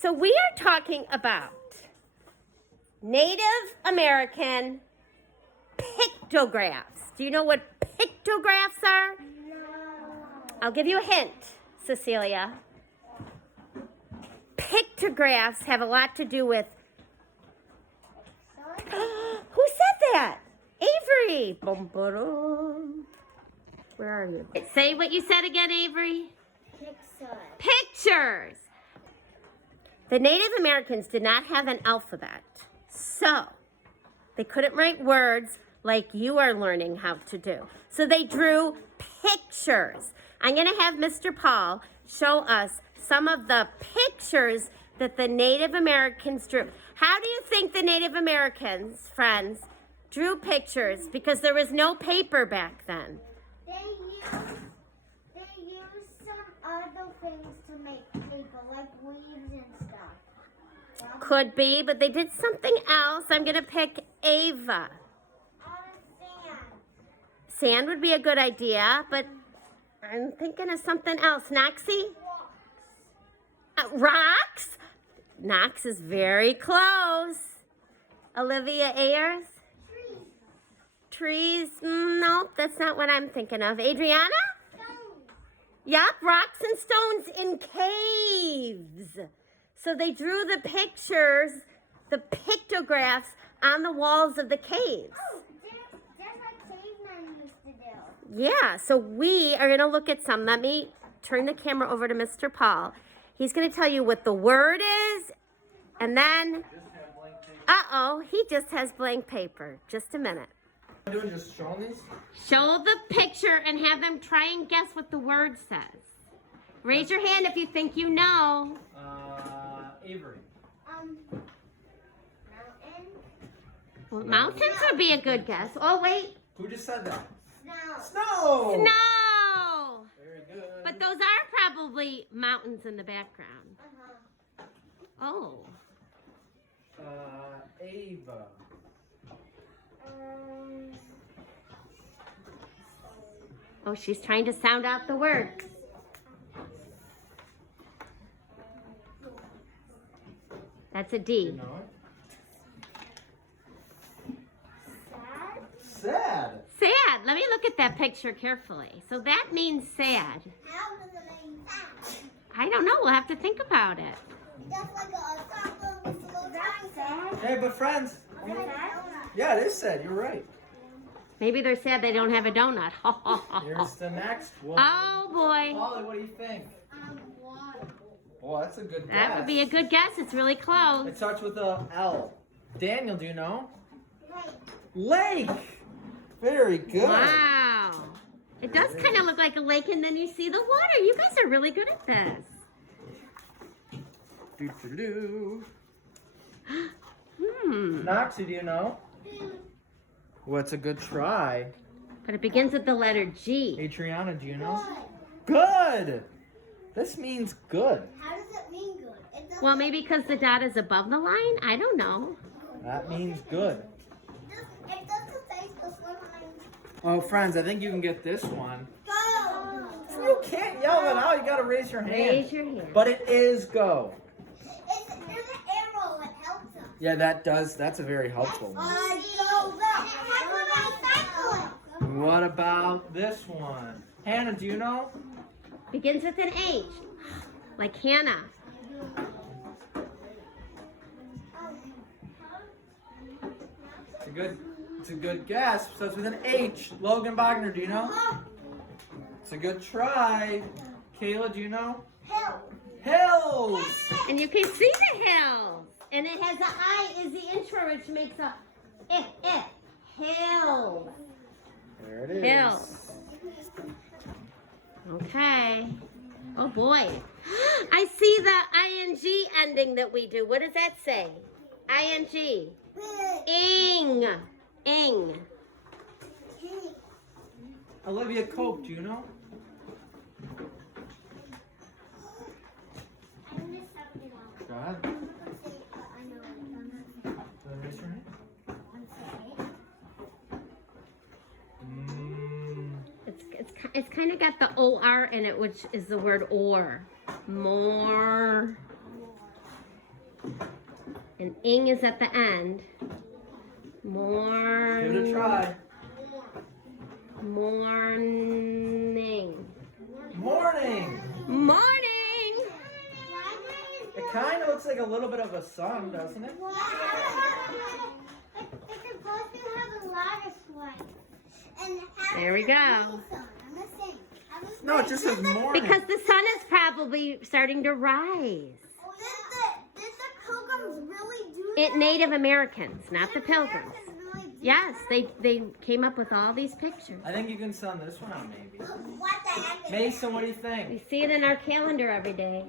So we are talking about Native American pictographs. Do you know what pictographs are? No. I'll give you a hint, Cecilia. Pictographs have a lot to do with... Who said that? Avery. Bum, ba-dum. Where are you? Say what you said again, Avery. Pictures. The Native Americans did not have an alphabet, so they couldn't write words like you are learning how to do. So they drew pictures. I'm going to have Mr. Paul show us some of the pictures that the Native Americans drew. How do you think the Native Americans, friends, drew pictures? Because there was no paper back then. They used some other things to make paper, like weaves and stuff. Could be, but they did something else. I'm going to pick Ava. Sand. Sand would be a good idea, but I'm thinking of something else. Noxie? Rocks? Knox is very close. Olivia Ayers? Trees? Nope, that's not what I'm thinking of. Adriana? Stones. Yup, rocks and stones in caves. So they drew the pictures, the pictographs on the walls of the caves. Oh, just like cavemen used to do. Yeah, so we are going to look at some. Let me turn the camera over to Mr. Paul. He's going to tell you what the word is, and then, uh-oh, he just has blank paper. Just a minute. What are you doing, just showing these? Show the picture and have them try and guess what the word says. Raise your hand if you think you know. Avery. Mountain. Well, mountains would be a good guess. Oh, wait. Who just said that? Snow. Snow! No! Very good. But those are probably mountains in the background. Oh. Ava. Oh, she's trying to sound out the word. That's a You D. know it? Sad. Sad. Sad. Let me look at that picture carefully. So that means sad. How does it mean sad? I don't know. We'll have to think about it. Just like a circle with a little triangle. Hey, but friends. Yeah, it is sad. You're right. Maybe they're sad they don't have a donut. Here's the next one. Oh, boy. Polly, what do you think? Water. Well, that's a good guess. That would be a good guess. It's really It close. starts with a L. Daniel, do you know? Lake. Lake. Very good. Wow. It does kind of look like a lake, and then you see the water. You guys are really good at this. Doo-doo-doo. Hmm. Noxie, do you know? What's a good try? But it begins with the letter G. Adriana, do you know? Good. Good. This means good. How does it mean good? It doesn't. Well, maybe because the dot is above the line? I don't know. That means good. It doesn't say the swim line. Oh, friends, I think you can get this one. Go. You can't yell it out. You got to raise your hand. Raise your hand. But it is go. There's an arrow that helps us. Yeah, that does. That's a very helpful one. Go back. What about this one? Hannah, do you know? Begins with an H. Like Hannah. It's a good guess. Starts with an H. Logan Bogner, do you know? It's a good try. Kayla, do you know? Hill. Hills. And you can see the hills. And it has a I is the intro, which makes a hill. There it is. Hills. Okay. Oh boy. I see the ing ending that we do. What does that say? Ing. Ing. Ing. Olivia Cope, do you know? I missed something else. Go ahead. I know. Wanna raise your hand? I'm sorry. It's kind of got the OR in it, which is the word or. More. And ing is at the end. Give it a try. Morning. Morning. Morning. It kind of looks like a little bit of a sun, doesn't it? It's supposed to have a lot of swing. There we go. No, it just says morning. Because the sun is probably starting to rise. Did the Pilgrims really do It Native Americans, not the Pilgrims. Really do Yes, they came up with all these pictures. I think you can send this one out, maybe. What the heck is Mason, what do you We think? see it in our calendar every day.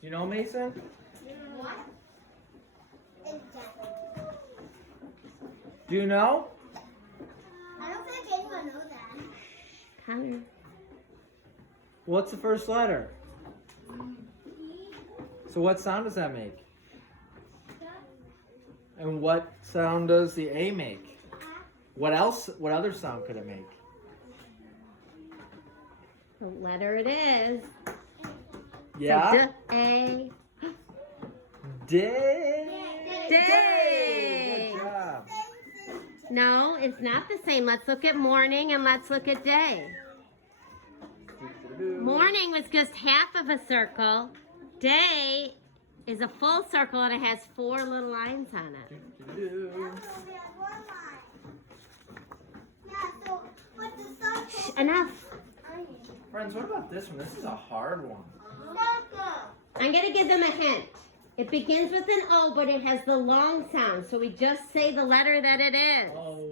Do you know, Mason? What is that? Do you know? I don't think anyone knows that. Connor. What's the first letter? So what sound does that make? And what sound does the A make? What else? What other sound could it make? The letter it is. Yeah. So A. Day. Day. Good job. No, it's not the same. Let's look at morning and let's look at day. Morning was just half of a circle. Day is a full circle and it has 4 little lines on it. Enough. Friends, what about this one? This is a hard one. I'm going to give them a hint. It begins with an O, but it has the long sound. So we just say the letter that it is. Oh.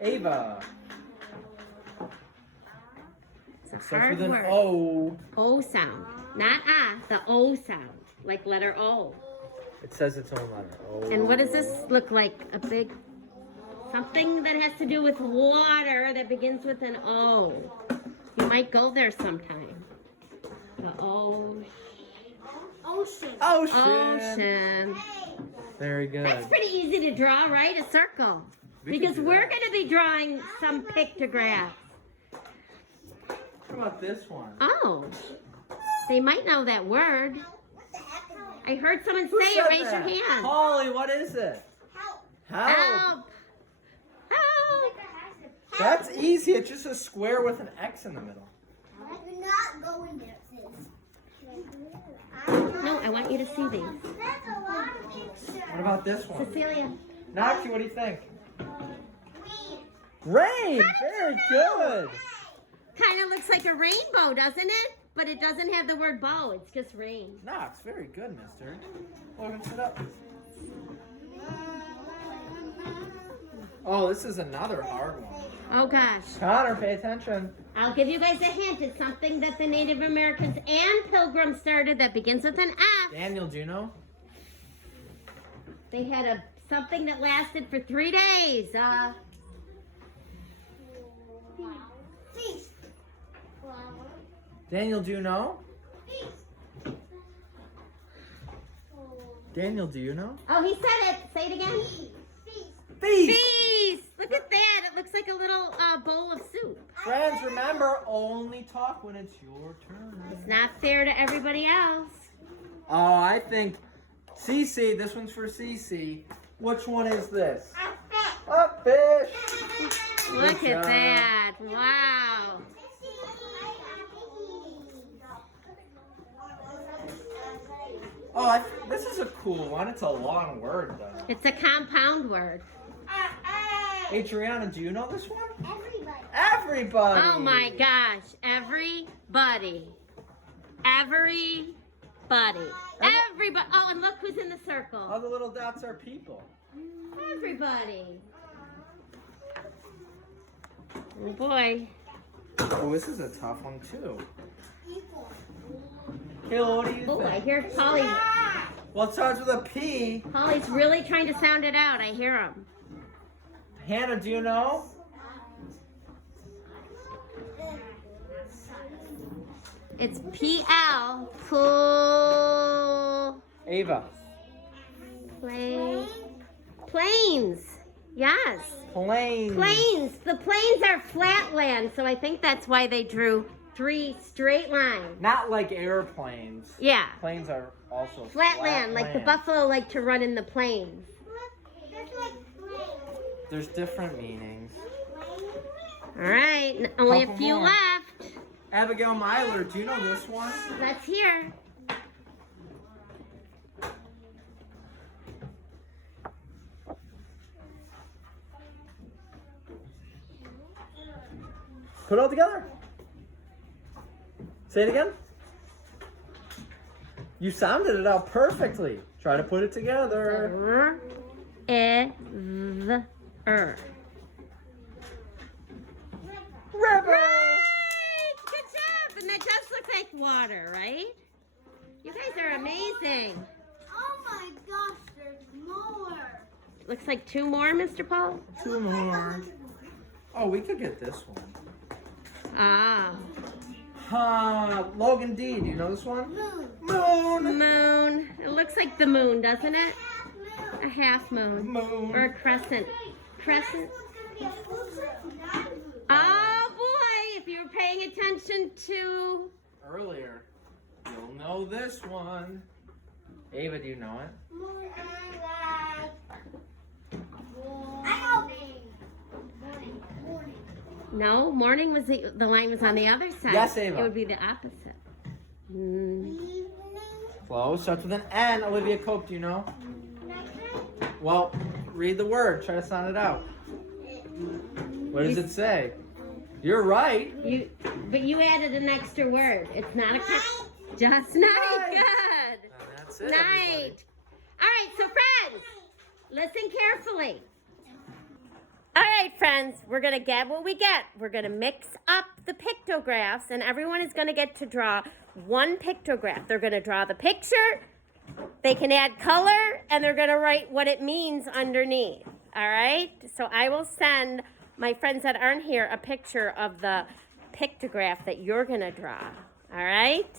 Ava. It's a Starts hard with an word. O. O sound. Not ah, the O sound. Like letter O. It says its own letter. O. And what does this look like? A big something that has to do with water that begins with an O. You might go there sometime. The O. Ocean. Ocean. Ocean. Very good. That's pretty easy to draw, right? A circle. We can Because do we're that. going to be drawing some pictographs. How about this one? Oh. They might know that word. What the heck is it? I heard someone Who say said it. Raise that? your hand. Holly, what is it? Help. Help. Help. Help. That's easy. It's just a square with an X in the middle. You're not going there, sis. No, I want you to see these. That's a lot of pictures. What about this one? Cecilia. Nachi, what do you think? Weed. Rain. Very good. Kind of looks like a rainbow, doesn't it? But it doesn't have the word bow. It's just rain. No, it's very good, mister. Logan, sit up. Oh, this is another hard one. Oh, gosh. Connor, pay attention. I'll give you guys a hint. It's something that the Native Americans and Pilgrims started that begins with an F. Daniel, do you know? They had something that lasted for 3 days. Feast. Daniel, do you know? Feast. Daniel, do you know? Oh, he said it. Say it again. Feast. Feast. Feast. Look at that. It looks like a little bowl of soup. Friends, remember, only talk when it's your turn. It's not fair to everybody else. Oh, I think Cece, this one's for Cece. Which one is this? A fish. Look Good at job. that. Wow. Oh, this is a cool one. It's a long word, though. It's a compound word. Adriana, do you know this one? Everybody. Everybody. Oh my gosh. Everybody. Everybody. Everybody. Oh, and look who's in the circle. All the little dots are people. Everybody. Oh boy. Oh, this is a tough one, too. People. Kayla, what do you Oh, I think? hear Polly. Well, it starts with a P. Polly's really trying to sound it out. I hear him. Hannah, do you know? It's P-L. Pool. Ava. Plains. Yes. Planes. Plains. The plains are flatland, so I think that's why they drew 3 straight lines. Not like airplanes. Yeah. Planes are also Flat land, like the buffalo like to run in the plains. That's like plane. There's different meanings. All right, only a Couple few more. left. Abigail Myler, do you know this one? Let's hear. Put it all together. Say it again. You sounded it out perfectly. Try to put it together. River. River. Right! Good job! And that does look like water, right? You guys are amazing. Oh my gosh, there's more. Looks like 2 more, Mr. Paul. 2 more. Oh, we could get this one. Ah. Logan D, do you know this one? Moon. Moon. It looks like the moon, doesn't it? Moon. A half moon. Moon. Or a crescent. Crescent. This one's gonna be a full circle, not a moon. Oh boy, if you were paying attention to... Earlier. You'll know this one. Ava, do you know it? Moon and I know. Morning. No, morning was the line was on the other side. Yes, Ava. It would be the opposite. Mm. Evening. Close. Starts with an N. Olivia Cope, do you know? Nighttime. Well, read the word. Try to sound it out. What does it say? You're right. But you added an extra word. It's not a Night. just night. Good. And that's it. Night. everybody. All right, so friends, listen carefully. All right, friends, we're going to get what we get. We're going to mix up the pictographs, and everyone is going to get to draw 1 pictograph. They're going to draw the picture, they can add color, and they're going to write what it means underneath. All right? So I will send my friends that aren't here a picture of the pictograph that you're going to draw. All right?